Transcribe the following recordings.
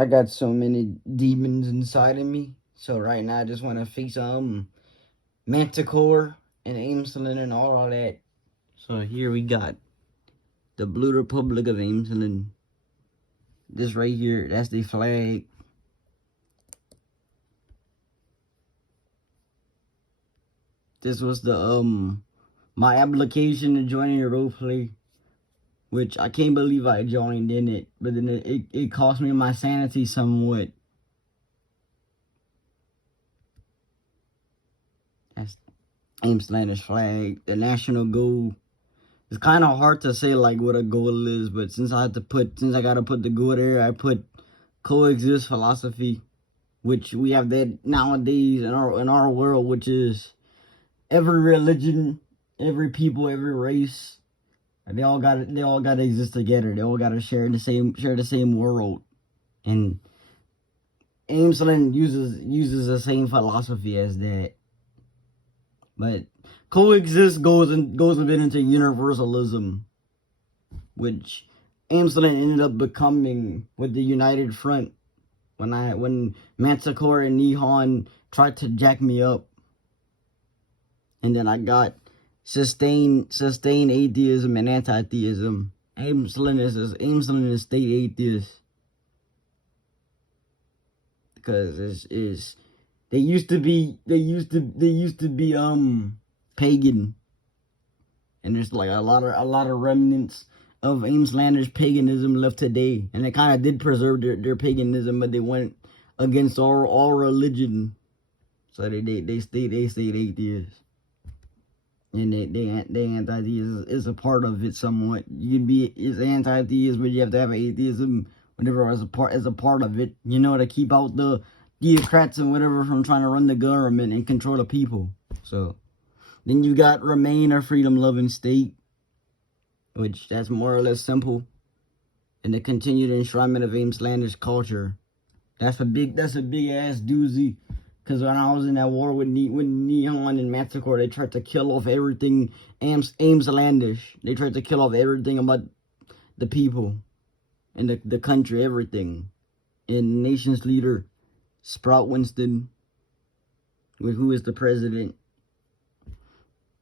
I got so many demons inside of me. So right now I just want to face Manticore and Aimesland and all of that. So here we got the Blue Republic of Aimesland. This right here, that's the flag. This was the my application to join your roleplay, which I can't believe I joined in it, but then it cost me my sanity somewhat. That's Aimeslander's flag, the national goal. It's kind of hard to say like what a goal is, but since I gotta put the goal there, I put coexist philosophy, which we have that nowadays in our world, which is every religion, every people, every race, they all gotta exist together. They all gotta share the same world, and Aimesland uses the same philosophy as that. But coexist goes a bit into universalism, which Aimesland ended up becoming with the United Front when Manticore and Nihon tried to jack me up. And then I got sustained atheism and anti-theism. Aimesland is state atheist. Because they used to be pagan, and there's like a lot of remnants of Aimeslander's paganism left today, and they kind of did preserve their paganism, but they went against all religion, so they stayed atheists, and they anti-theist is a part of it somewhat. You can be anti-theist, but you have to have atheism whatever as a part of it, to keep out the theocrats and whatever from trying to run the government and control the people. So then you got remain a freedom-loving state, which that's more or less simple, and the continued enshrinement of Aimeslander's culture. That's a big ass doozy. Because when I was in that war with Neon and Manticore, they tried to kill off everything Aimeslandish. They tried to kill off everything about the people and the country, everything. And the nation's leader, Sprout Winston, who is the president.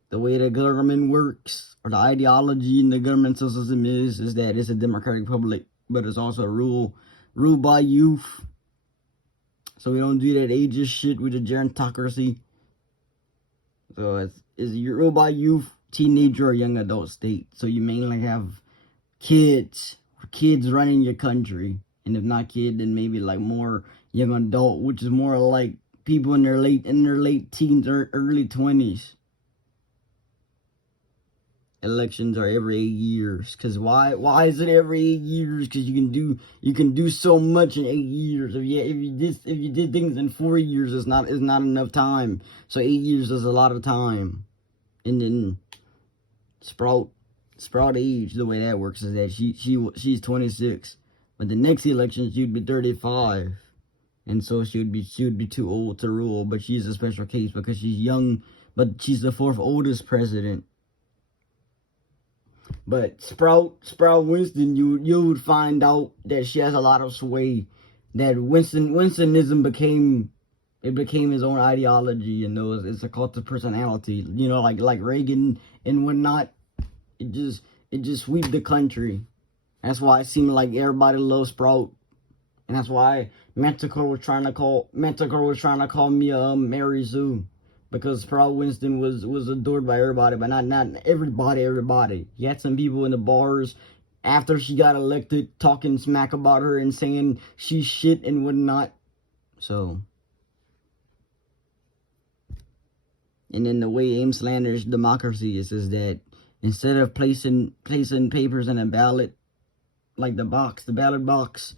The way the government works, or the ideology in the governmental system is that it's a democratic republic, but it's also ruled by youth. So we don't do that ageist shit with the gerontocracy. So it's ruled by youth, teenager, or young adult state. So you mainly have kids running your country, and if not kid, then maybe like more young adult, which is more like people in their late teens or early 20s. Elections are every 8 years. Cause why is it every 8 years? Cause you can do so much in 8 years. If you did things in 4 years, it's not enough time. So 8 years is a lot of time. And then Sprout age, the way that works is that she's 26, but the next election she'd be 35, and so she would be too old to rule. But she's a special case because she's young, but she's the 4th oldest president. But Sprout Winston, you would find out that she has a lot of sway. That Winstonism became his own ideology, and it's a cult of personality. Like Reagan and whatnot. It just sweep the country. That's why it seemed like everybody loves Sprout, and that's why Manticore was trying to call me Mary Sue, because Sprout Winston was adored by everybody, but not everybody. You had some people in the bars after she got elected talking smack about her and saying she's shit and whatnot. So, and then the way Aimeslander's democracy is that instead of placing papers in a ballot, like the ballot box,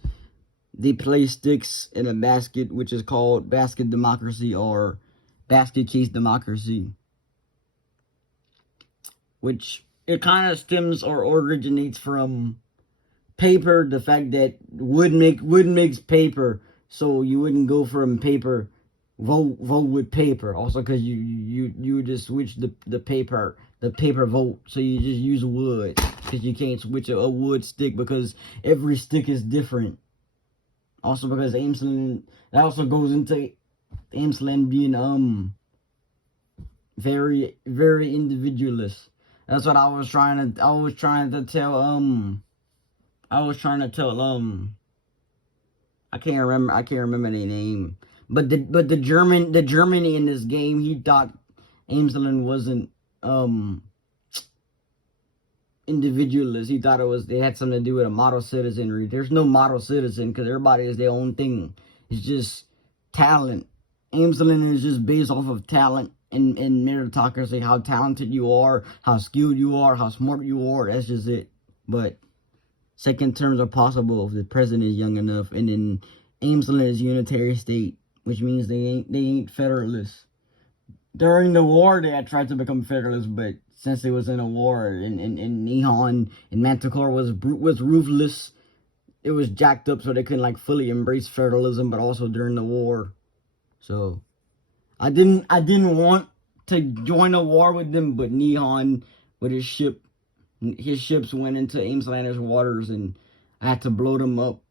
they place sticks in a basket, which is called basket democracy or basket case democracy. Which it kind of stems or originates from paper, the fact that wood makes paper, so you wouldn't go from paper vote with paper. Also, because you would just switch the paper vote, so you just use wood, because you can't switch a wood stick because every stick is different. Also because Aimesland, that also goes into Aimesland being very, very individualist. That's what I was trying to tell I can't remember the name. But the Germany in this game, he thought Aimesland wasn't individualist. He thought they had something to do with a model citizenry. There's no model citizen because everybody is their own thing. It's just talent. Aimesland is just based off of talent and meritocracy. How talented you are, how skilled you are, how smart you are. That's just it. But second terms are possible if the president is young enough. And then Aimesland is unitary state, which means they ain't federalists. During the war, they had tried to become federalists, but since they was in a war and Nihon and Manticore was ruthless, it was jacked up so they couldn't like fully embrace federalism, but also during the war. So I didn't want to join a war with them, but Nihon with his ships went into Aimeslander's waters and I had to blow them up.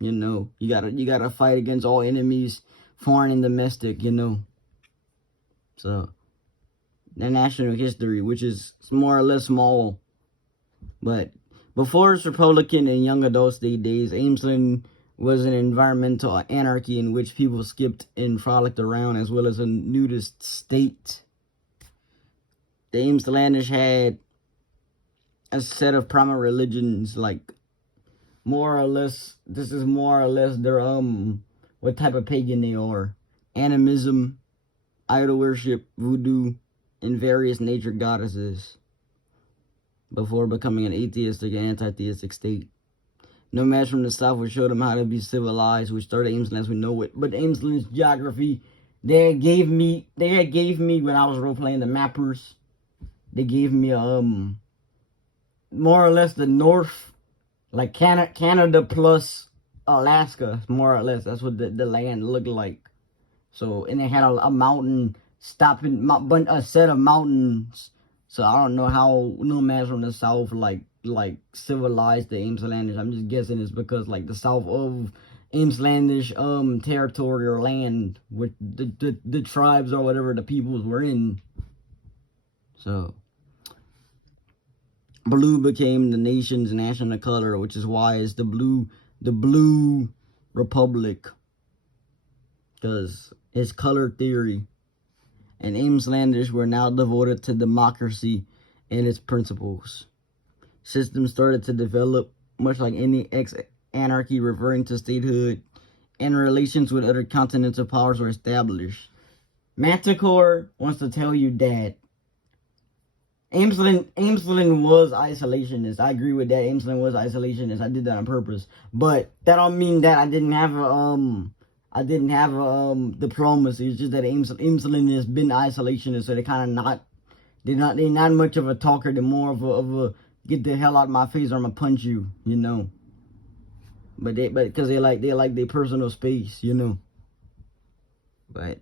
You know, you gotta fight against all enemies, foreign and domestic, you know. So the national history, which is more or less small. But before its Republican and young adult state days, Aimesland was an environmental anarchy in which people skipped and frolicked around, as well as a nudist state. The Aimeslanders had a set of primary religions, like more or less, this is more or less their what type of pagan they are. Animism, idol worship, voodoo, and various nature goddesses before becoming an atheistic and anti-theistic state. Nomads from the south would show them how to be civilized, which started Aimesland as we know it. But Aimesland's geography, they had gave me when I was role playing the mappers, they gave me more or less the north, like Canada plus Alaska, more or less. That's what the land looked like. So, and they had a mountain stopping, a set of mountains. So I don't know how nomads from the south like civilized the Aimeslanders. I'm just guessing it's because like the south of Aimeslandish territory or land with the tribes or whatever the peoples were in. So blue became the nation's national color, which is why it's the blue republic, because it's color theory. And Aimeslanders were now devoted to democracy and its principles. Systems started to develop, much like any ex-anarchy referring to statehood, and relations with other continental powers were established. Manticore wants to tell you that Aimesland was isolationist. I agree with that. Aimesland was isolationist. I did that on purpose. But that don't mean that I didn't have diplomacy. It's just that Aimesland has been isolationist, so they're not much of a talker. They're more of a get the hell out of my face or I'm gonna punch you, you know. But because they like their personal space, you know. But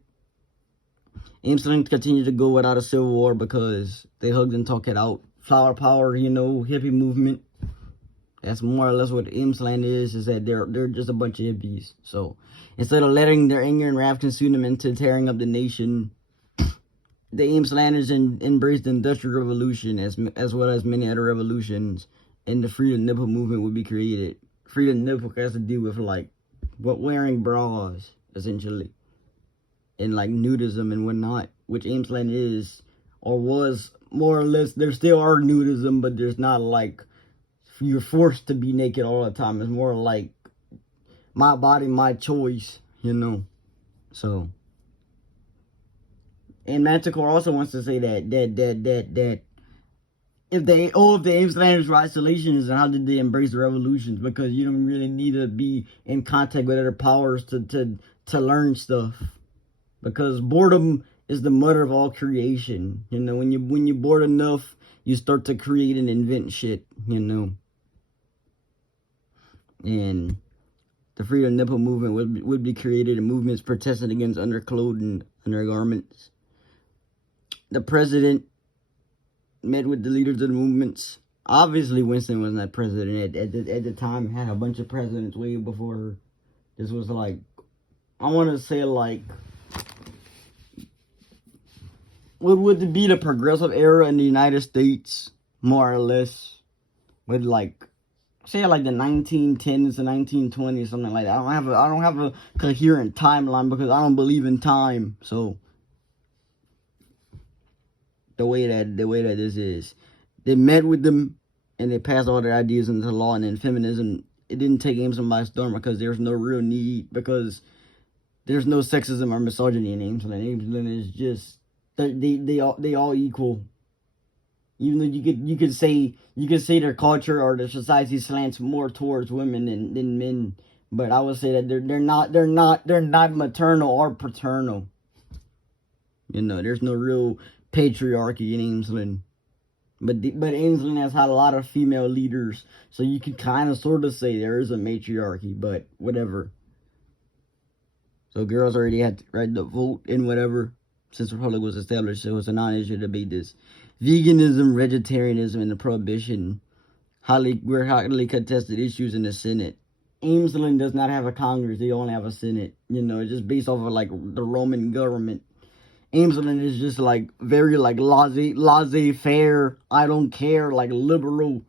Aimesland continued to go without a civil war because they hugged and talked it out. Flower power, you know, hippie movement. That's more or less what Aimesland is that they're just a bunch of hippies. So instead of letting their anger and wrath consume them into tearing up the nation, the Aimeslanders embraced the Industrial Revolution as well as many other revolutions, and the freedom nipple movement would be created. Freedom nipple has to do with like wearing bras, essentially, and like nudism and whatnot, which Aimesland is or was more or less. There still are nudism, but there's not like you're forced to be naked all the time. It's more like my body, my choice, you know. So, and Manticore also wants to say that if the Aimeslanders were isolationists, and how did they embrace the revolutions? Because you don't really need to be in contact with other powers to learn stuff. Because boredom is the mother of all creation. You know, when you're bored enough, you start to create and invent shit, you know. And the freedom nipple movement would be created, and movements protesting against underclothes and undergarments. The president met with the leaders of the movements. Obviously, Winston was not president at the time. Had a bunch of presidents way before her. This was like, I want to say like, what would be the progressive era in the United States, more or less, with like, say like the 1910s and 1920s, something like that. I don't have a coherent timeline because I don't believe in time. So the way that this is, they met with them and they passed all their ideas into law. And then feminism, it didn't take Aimesland by storm because there's no real need, because there's no sexism or misogyny in Aimesland. Aimesland is just they all equal. Even though you could say their culture or their society slants more towards women than men, but I would say that they're not maternal or paternal. You know, there's no real patriarchy in Aimesland. But Aimesland has had a lot of female leaders, so you could kind of sort of say there is a matriarchy, but whatever. So girls already had the right to vote and whatever since the Republic was established, so it's a non-issue to debate this. Veganism, vegetarianism, and the prohibition were highly contested issues in the Senate. Aimesland does not have a Congress; they only have a Senate. You know, it's just based off of like the Roman government. Aimesland is just like very like laissez-faire, I don't care, like liberal,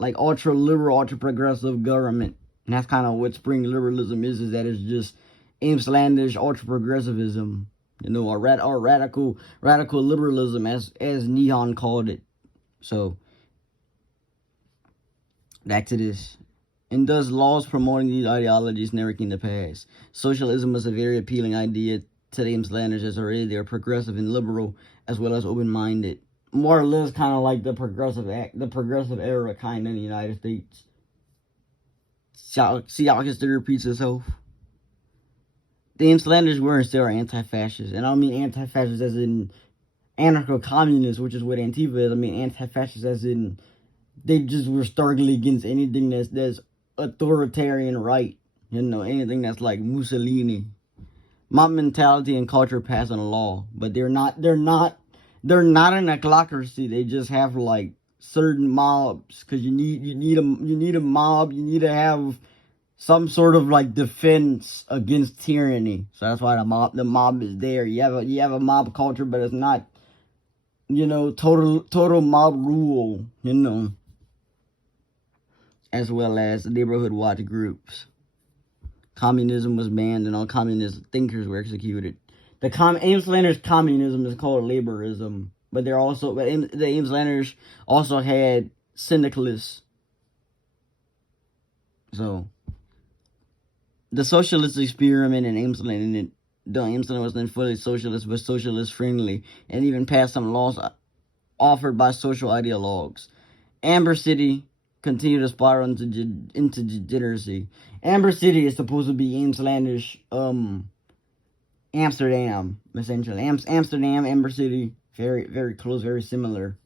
like ultra liberal, ultra progressive government. And that's kind of what spring liberalism is that it's just Aimeslandish ultra progressivism, you know, or radical liberalism, as Neon called it. So back to this. And thus laws promoting these ideologies never came to pass. Socialism was a very appealing idea to the Aimeslanders, as already they are progressive and liberal as well as open-minded. More or less kind of like the progressive era kind of in the United States. See how history repeats itself? The Aimeslanders were and still are anti-fascist. And I don't mean anti-fascist as in anarcho-communist, which is what Antifa is. I mean anti-fascist as in they just were starkly against anything that's authoritarian right. You know, anything that's like Mussolini. Mob mentality and culture pass on a law, but they're not an autocracy. They just have like certain mobs, because you need a mob. You need to have some sort of like defense against tyranny. So that's why the mob is there. You have a mob culture, but it's not, you know, total mob rule, you know, as well as neighborhood watch groups. Communism was banned and all communist thinkers were executed. The Aimeslanders' communism is called laborism, but the Aimeslanders also had syndicalists. So the socialist experiment in Aimesland, though Aimesland wasn't fully socialist, but socialist friendly, and even passed some laws offered by social ideologues. Amber City continue to spiral into degeneracy. Amber City is supposed to be Aimeslandish Amsterdam, essentially. Amsterdam, Amber City, very, very close, very similar.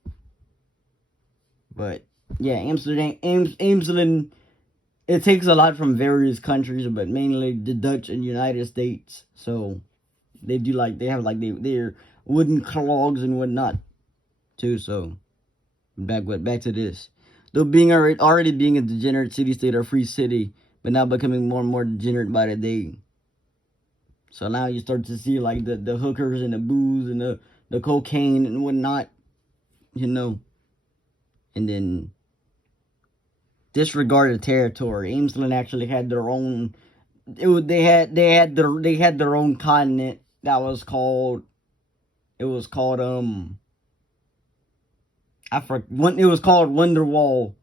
But yeah, Aimesland, it takes a lot from various countries, but mainly the Dutch and United States. So they have their wooden clogs and whatnot too. So back to this. Though being already being a degenerate city-state or free city, but now becoming more and more degenerate by the day. So now you start to see like the hookers and the booze and the cocaine and whatnot, you know. And then disregarded territory. Aimesland actually had their own. They had their own continent that was called. It was called it was called Wonderwall.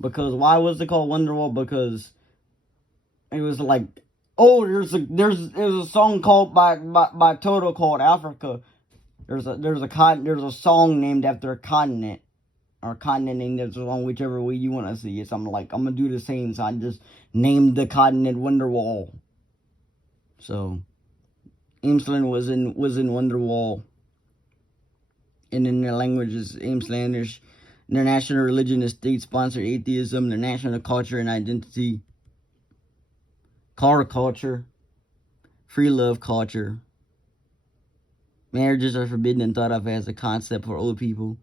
Because why was it called Wonderwall? Because it was like, oh, there's a song called by Toto called Africa. There's a song named after a continent, or a continent named after a song, whichever way you want to see it. So I'm gonna do the same. So I just named the continent Wonderwall. So Aimesland was in Wonderwall. And in their languages, Aimeslanders, their national religion is state-sponsored atheism. Their national culture and identity, car culture, free love culture. Marriages are forbidden and thought of as a concept for old people.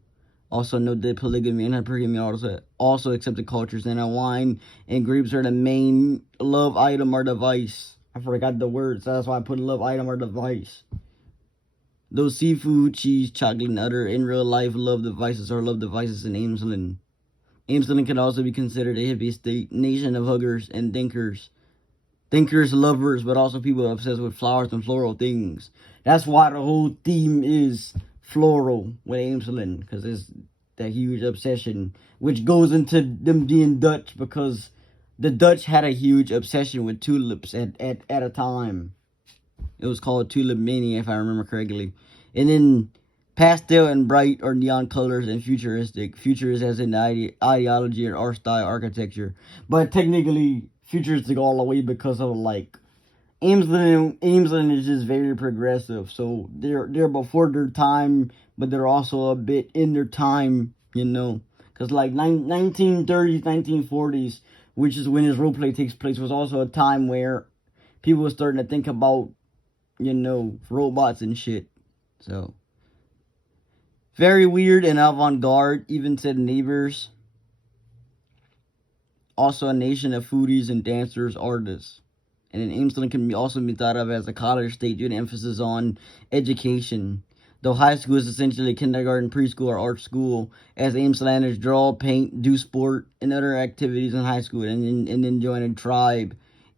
Also note that polygamy and hypergamy also accepted cultures, and wine and grapes are the main love item or device. I forgot the words, so that's why I put love item or device. Those seafood, cheese, chocolate, and other in real life love devices are love devices in Aimesland. Aimesland can also be considered a hippie state, nation of huggers and thinkers. Thinkers, lovers, but also people obsessed with flowers and floral things. That's why the whole theme is floral with Aimesland, because it's that huge obsession, which goes into them being Dutch, because the Dutch had a huge obsession with tulips at a time. It was called Tulip Mania, if I remember correctly. And then pastel and bright or neon colors and futuristic. Futurist as in ideology and art style architecture. But technically, futuristic all the way because of like Aimesland is just very progressive. So they're before their time, but they're also a bit in their time, you know. Because like 1930s, 1940s, which is when his roleplay takes place, was also a time where people were starting to think about, you know, robots and shit. So very weird and avant-garde, even said neighbors. Also a nation of foodies and dancers, artists. And then Aimesland can also be thought of as a college state due to emphasis on education. Though high school is essentially kindergarten, preschool, or art school, as Aimeslanders draw, paint, do sport, and other activities in high school, and then join a tribe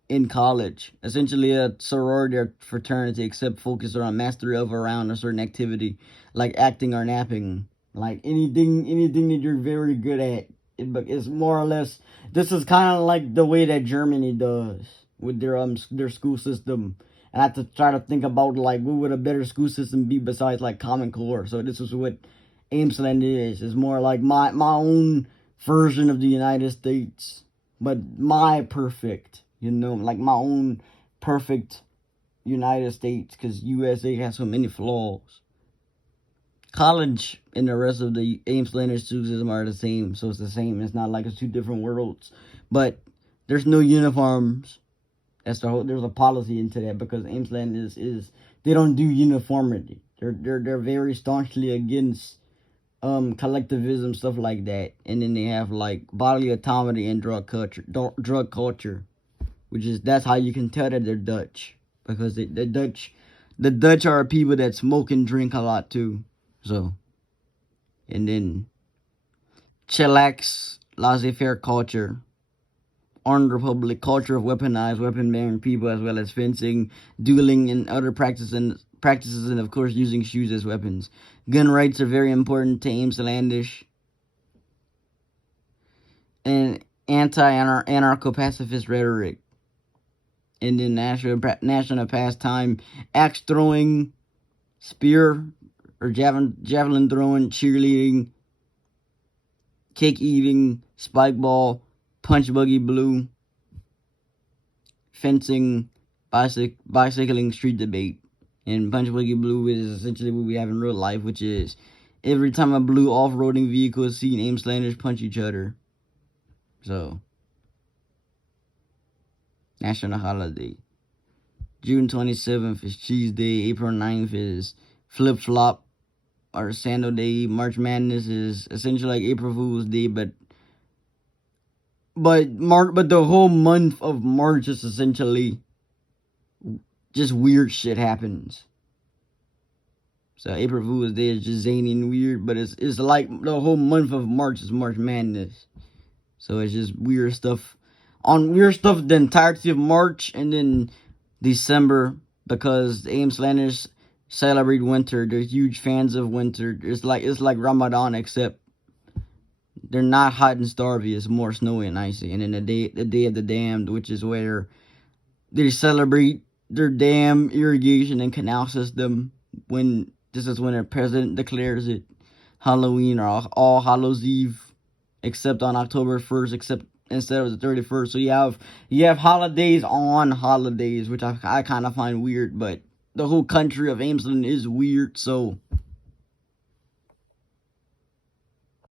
in college. Essentially a sorority or fraternity, except focused on mastery of around a certain activity, like acting or napping. Like anything that you're very good at. It's more or less, this is kind of like the way that Germany does with their school system. And I have to try to think about like what would a better school system be besides like Common Core. So this is what Aimesland is. It's more like my own version of the United States, but my perfect, you know, like my own perfect United States, because USA has so many flaws. College and the rest of the Aimesland school system are the same, so it's the same. It's not like it's two different worlds, but there's no uniforms. That's the whole. There's a policy into that because Aimesland is they don't do uniformity. They're very staunchly against collectivism, stuff like that. And then they have like bodily autonomy and drug culture, which is, that's how you can tell that they're Dutch, because the Dutch are people that smoke and drink a lot too. So, and then chillax, laissez-faire culture, armed republic culture of weaponized, weapon-bearing people, as well as fencing, dueling, and other practices, and of course using shoes as weapons. Gun rights are very important to Aimeslandish, and anarcho-pacifist rhetoric. And then national pastime, axe throwing, spear or javelin throwing, cheerleading, cake eating, spike ball, punch buggy blue, fencing, bicycling, street debate. And punch buggy blue is essentially what we have in real life, which is every time a blue off-roading vehicle is seen, Aimeslanders punch each other. So, national holiday. June 27th is Cheese Day. April 9th is Flip Flop or Sandal Day. March Madness is essentially like April Fool's Day, but the whole month of March is essentially just weird shit happens. So April Fool's Day is just zany and weird, but it's like the whole month of March is March Madness. So it's just weird stuff the entirety of March, and then December, because the Aimeslanders celebrate winter. They're huge fans of winter. It's like Ramadan, except they're not hot and starvy. It's more snowy and icy. And then the day of the damned, which is where they celebrate their dam irrigation and canal system. This is when the president declares it Halloween or All Hallows Eve, except on October 1st, instead of the 31st. So you have holidays on holidays, which I kind of find weird, but the whole country of Aimesland is weird, so